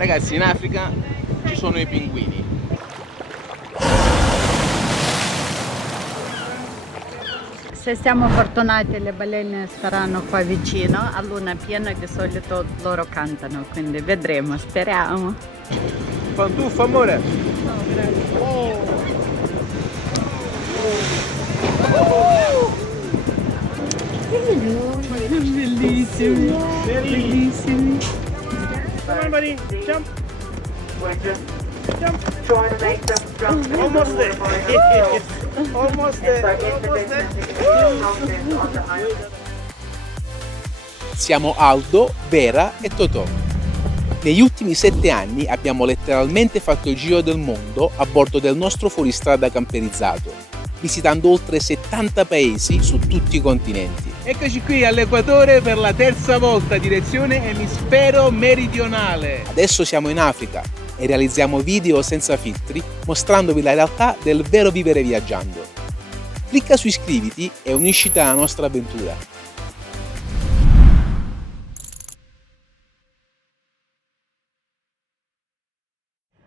Ragazzi, in Africa ci sono i pinguini. Se siamo fortunati le balene staranno qua vicino, a luna piena di solito loro cantano, quindi vedremo, speriamo. Pantuffo, amore! No, grazie. Bellissimi, bellissimi. Come on, buddy, jump! Jump! Almost there! Almost there! Almost there! Siamo Aldo, Vera e Totò. Negli ultimi 7 anni abbiamo letteralmente fatto il giro del mondo a bordo del nostro fuoristrada camperizzato, visitando oltre 70 paesi su tutti i continenti. Eccoci qui all'equatore per la terza volta, direzione emisfero meridionale. Adesso siamo in Africa e realizziamo video senza filtri, mostrandovi la realtà del vero vivere viaggiando. Clicca su iscriviti e unisciti alla nostra avventura.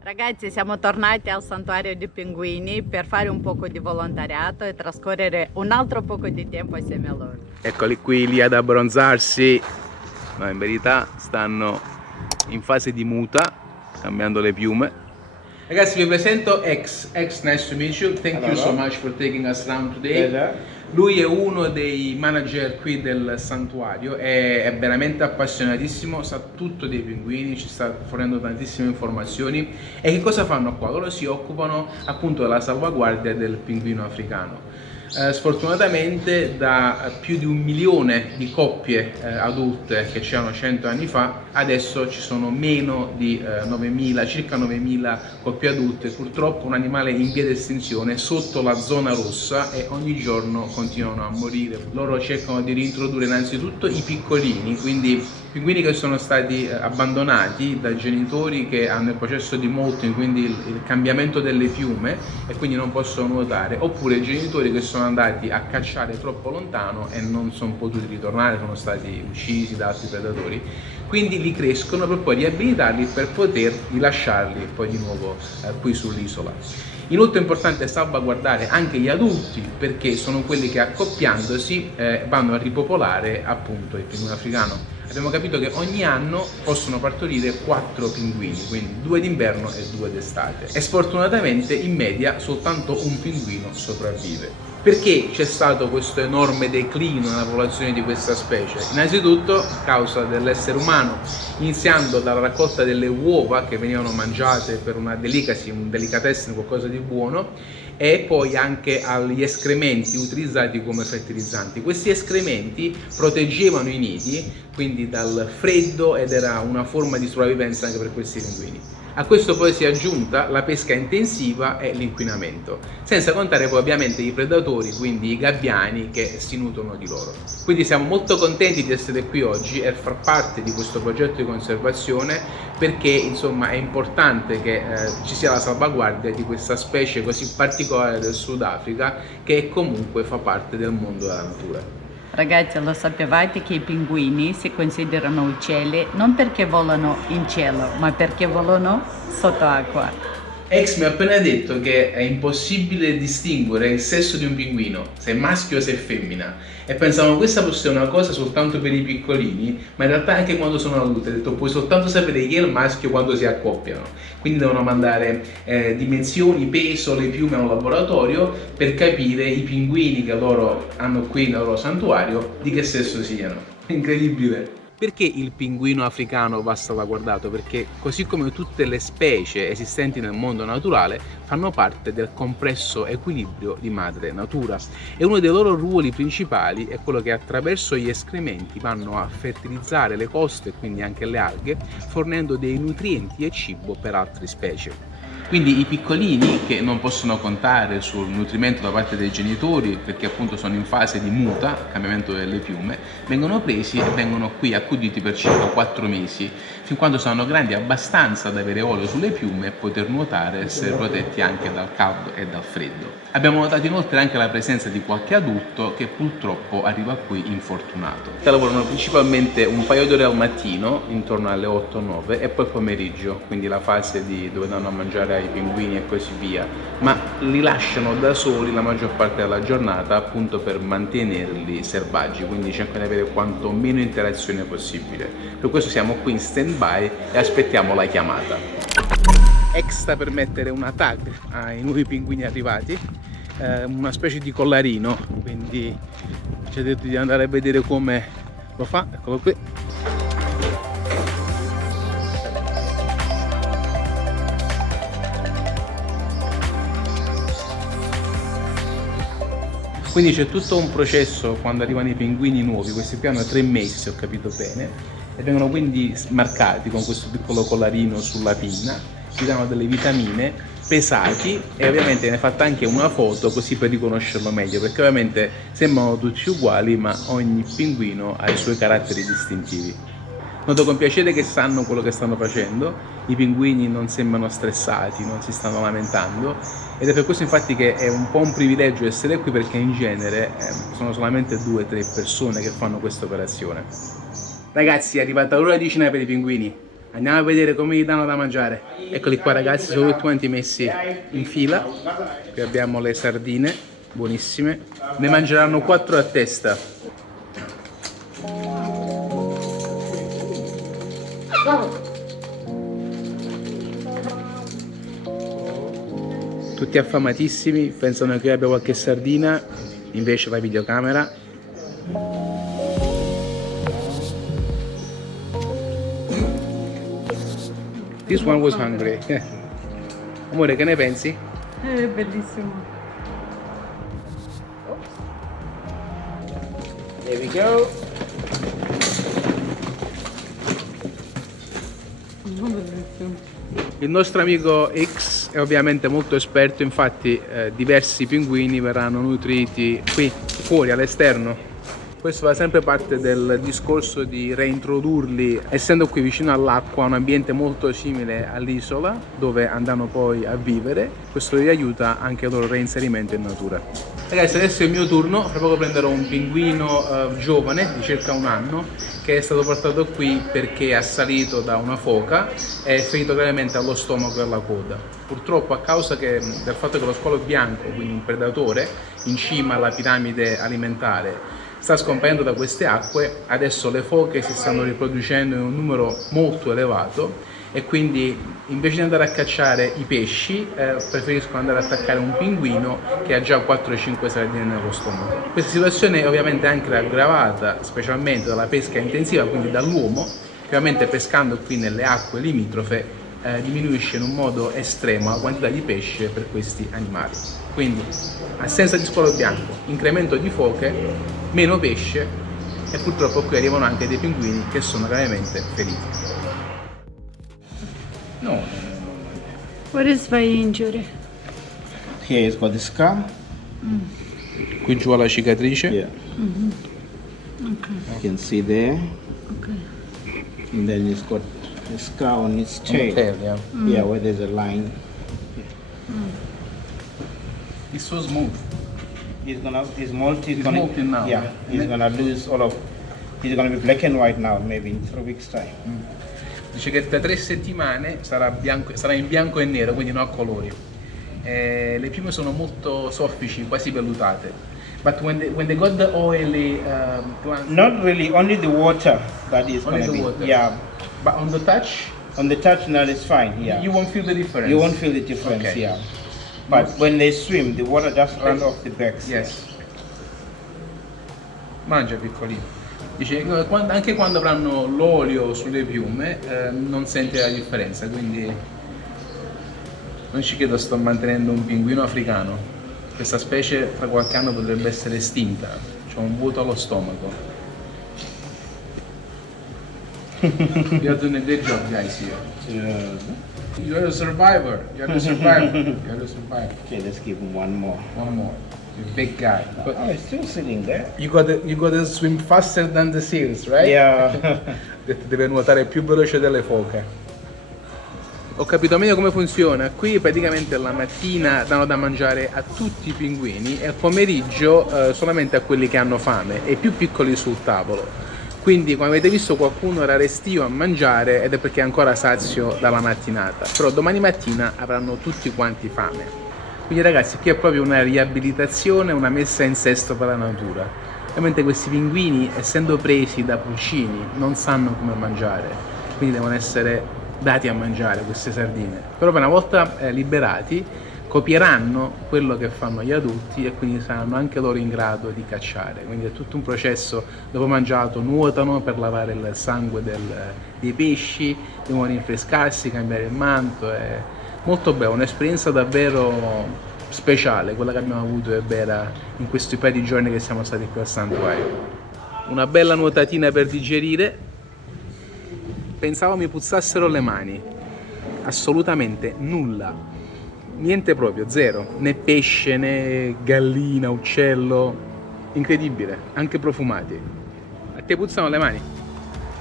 Ragazzi, siamo tornati al santuario dei pinguini per fare un poco di volontariato e trascorrere un altro poco di tempo assieme a loro. Eccoli qui lì ad abbronzarsi, no, in verità stanno in fase di muta, cambiando le piume. Ragazzi, vi presento X, nice to meet you, thank you so much for taking us around today. Lui è uno dei manager qui del santuario, è veramente appassionatissimo, sa tutto dei pinguini, ci sta fornendo tantissime informazioni. E che cosa fanno qua? Loro si occupano appunto della salvaguardia del pinguino africano. Sfortunatamente da più di 1 milione di coppie adulte che c'erano 100 anni fa, adesso ci sono meno di 9.000, circa 9.000 coppie adulte, purtroppo un animale in via di estinzione sotto la zona rossa e ogni giorno continuano a morire. Loro cercano di reintrodurre innanzitutto i piccolini, quindi pinguini che sono stati abbandonati da genitori che hanno il processo di molting, quindi il cambiamento delle piume e quindi non possono nuotare, oppure genitori che sono andati a cacciare troppo lontano e non sono potuti ritornare, sono stati uccisi da altri predatori, quindi li crescono per poi riabilitarli per poter rilasciarli poi di nuovo qui sull'isola. Inoltre è importante salvaguardare anche gli adulti perché sono quelli che accoppiandosi vanno a ripopolare appunto il pinguino africano. Abbiamo capito che ogni anno possono partorire 4 pinguini, quindi 2 d'inverno e 2 d'estate. E sfortunatamente in media soltanto un pinguino sopravvive. Perché c'è stato questo enorme declino nella popolazione di questa specie? Innanzitutto a causa dell'essere umano, iniziando dalla raccolta delle uova che venivano mangiate per una delicacy, un delicatessen, qualcosa di buono, e poi anche agli escrementi utilizzati come fertilizzanti. Questi escrementi proteggevano i nidi, quindi dal freddo, ed era una forma di sopravvivenza anche per questi pinguini. A questo poi si è aggiunta la pesca intensiva e l'inquinamento, senza contare poi ovviamente i predatori, quindi i gabbiani che si nutrono di loro. Quindi siamo molto contenti di essere qui oggi e far parte di questo progetto di conservazione perché insomma è importante che ci sia la salvaguardia di questa specie così particolare del Sudafrica che comunque fa parte del mondo della natura. Ragazzi, lo sapevate che i pinguini si considerano uccelli non perché volano in cielo, ma perché volano sott'acqua? X mi ha appena detto che è impossibile distinguere il sesso di un pinguino, se è maschio o se è femmina, e pensavo questa fosse una cosa soltanto per i piccolini, ma in realtà anche quando sono adulti, ha detto puoi soltanto sapere chi è il maschio quando si accoppiano, quindi devono mandare dimensioni, peso, le piume a un laboratorio per capire i pinguini che loro hanno qui nel loro santuario di che sesso siano. Incredibile! Perché il pinguino africano va salvaguardato? Perché così come tutte le specie esistenti nel mondo naturale fanno parte del complesso equilibrio di madre natura e uno dei loro ruoli principali è quello che attraverso gli escrementi vanno a fertilizzare le coste e quindi anche le alghe, fornendo dei nutrienti e cibo per altre specie. Quindi i piccolini, che non possono contare sul nutrimento da parte dei genitori perché appunto sono in fase di muta, cambiamento delle piume, vengono presi e vengono qui accuditi per circa 4 mesi, fin quando saranno grandi abbastanza da avere olio sulle piume e poter nuotare e essere protetti anche dal caldo e dal freddo. Abbiamo notato inoltre anche la presenza di qualche adulto che purtroppo arriva qui infortunato. Lavorano principalmente un paio d'ore al mattino, intorno alle 8-9, e poi il pomeriggio, quindi la fase di dove danno a mangiare ai pinguini e così via, ma li lasciano da soli la maggior parte della giornata appunto per mantenerli selvaggi, quindi cercano di avere quanto meno interazione possibile. Per questo siamo qui in stand-by e aspettiamo la chiamata. X sta per mettere una tag ai nuovi pinguini arrivati, una specie di collarino, quindi ci ha detto di andare a vedere come lo fa. Eccolo qui. Quindi c'è tutto un processo quando arrivano i pinguini nuovi, questi qui hanno 3 mesi se ho capito bene, e vengono quindi marcati con questo piccolo collarino sulla pinna, ci danno delle vitamine, pesati, e ovviamente viene fatta anche una foto così per riconoscerlo meglio, perché ovviamente sembrano tutti uguali ma ogni pinguino ha i suoi caratteri distintivi. Noto con piacere che sanno quello che stanno facendo, i pinguini non sembrano stressati, non si stanno lamentando, ed è per questo infatti che è un po' un privilegio essere qui, perché in genere sono solamente 2-3 persone che fanno questa operazione. Ragazzi, è arrivata l'ora di cena per i pinguini, andiamo a vedere come gli danno da mangiare. Eccoli qua ragazzi, sono tutti quanti messi in fila, qui abbiamo le sardine, buonissime, ne mangeranno 4 a testa. Tutti affamatissimi, pensano che io abbia qualche sardina, invece la videocamera. This one was hungry. Amore, che ne pensi? È bellissimo. There we go. Il nostro amico X è ovviamente molto esperto, infatti diversi pinguini verranno nutriti qui fuori all'esterno. Questo fa sempre parte del discorso di reintrodurli, essendo qui vicino all'acqua, un ambiente molto simile all'isola dove andranno poi a vivere. Questo gli aiuta anche al loro reinserimento in natura. Ragazzi, adesso è il mio turno, fra poco prenderò un pinguino giovane di circa 1 anno che è stato portato qui perché è assalito da una foca e è ferito gravemente allo stomaco e alla coda. Purtroppo a causa del fatto che lo squalo bianco, quindi un predatore in cima alla piramide alimentare, sta scomparendo da queste acque, adesso le foche si stanno riproducendo in un numero molto elevato e quindi invece di andare a cacciare i pesci preferiscono andare ad attaccare un pinguino che ha già 4-5 sardine nello stomaco. Questa situazione è ovviamente anche aggravata specialmente dalla pesca intensiva, quindi dall'uomo che ovviamente pescando qui nelle acque limitrofe diminuisce in un modo estremo la quantità di pesce per questi animali. Quindi assenza di squalo bianco, incremento di foche, meno pesce, e purtroppo qui arrivano anche dei pinguini che sono gravemente feriti. No. What is my injury? Here is got the scar. Qui giù ha la cicatrice. Yeah. Okay. You can see there. Okay. And then it's got the scar on its tail. Yeah. Yeah, where there's a line. It's so smooth. His molt is It's gonna, molting now, yeah, yeah. he's gonna lose all of, he's gonna be black and white now, maybe in 3 weeks time. Dice che tra 3 settimane sarà in bianco e nero, quindi non a colori. Le piume sono molto soffici, quasi vellutate. But when they got the oily glands, Not really, only the water that is Only gonna the be, water. yeah. but on the touch, On the touch now it's fine, yeah. you won't feel the difference. You won't feel the difference, Okay. yeah. But when they swim, the water just runs off the backs. Yes. Mangia piccolino. Dice che anche quando avranno l'olio sulle piume non sente la differenza, quindi non ci credo sto mantenendo un pinguino africano. Questa specie tra qualche anno potrebbe essere estinta, c'è un vuoto allo stomaco. You are doing a great job, guys, here. Yeah. You are a survivor. You are a survivor. You are a survivor. Okay, let's give him one more. One more. You're a big guy. But Oh, it's still sitting there. you gotta swim faster than the seals, right? Yeah. Deve nuotare più veloce delle foche. Ho capito meglio come funziona. Qui praticamente la mattina danno da mangiare a tutti i pinguini e al pomeriggio solamente a quelli che hanno fame e i più piccoli sul tavolo. Quindi come avete visto qualcuno era restio a mangiare ed è perché è ancora sazio dalla mattinata. Però domani mattina avranno tutti quanti fame. Quindi ragazzi qui è proprio una riabilitazione, una messa in sesto per la natura. Ovviamente questi pinguini, essendo presi da pulcini, non sanno come mangiare, quindi devono essere dati a mangiare queste sardine. Però una volta liberati copieranno quello che fanno gli adulti e quindi saranno anche loro in grado di cacciare. Quindi è tutto un processo, dopo mangiato nuotano per lavare il sangue dei pesci, devono rinfrescarsi, cambiare il manto. È molto bello, un'esperienza davvero speciale, quella che abbiamo avuto è vera in questi paio di giorni che siamo stati qui al santuario. Una bella nuotatina per digerire. Pensavo mi puzzassero le mani, assolutamente nulla, niente proprio, zero, né pesce né gallina, uccello, incredibile, anche profumati. A te puzzano le mani?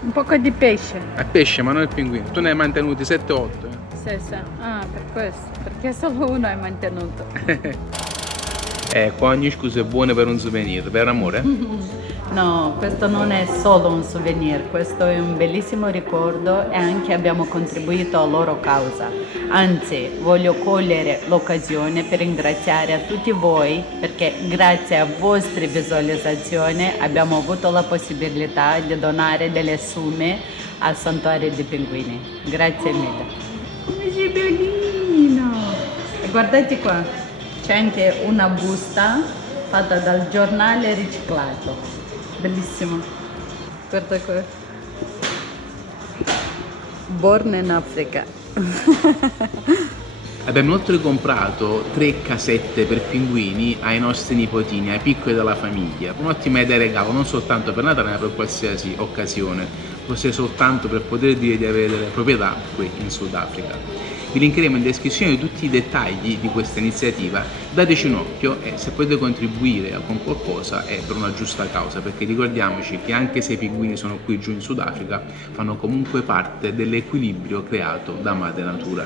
Un poco di pesce. A pesce, ma non il pinguino. Tu ne hai mantenuti 7-8. Sì, sì. Ah, per questo. Perché solo uno è mantenuto. Qua ogni scusa è buona per un souvenir, vero amore? No, questo non è solo un souvenir, questo è un bellissimo ricordo e anche abbiamo contribuito alla loro causa. Anzi, voglio cogliere l'occasione per ringraziare a tutti voi perché grazie a vostre visualizzazioni abbiamo avuto la possibilità di donare delle somme al santuario dei pinguini. Grazie mille. Come sei bellino! E guardate qua, c'è anche una busta fatta dal giornale riciclato. Bellissimo. Guarda qua. Born in Africa. Abbiamo inoltre comprato 3 casette per pinguini ai nostri nipotini, ai piccoli della famiglia. Un'ottima idea regalo, non soltanto per Natale ma per qualsiasi occasione, forse soltanto per poter dire di avere delle proprietà qui in Sudafrica. Vi linkeremo in descrizione tutti i dettagli di questa iniziativa, dateci un occhio e se potete contribuire con qualcosa è per una giusta causa, perché ricordiamoci che anche se i pinguini sono qui giù in Sudafrica, fanno comunque parte dell'equilibrio creato da Madre Natura.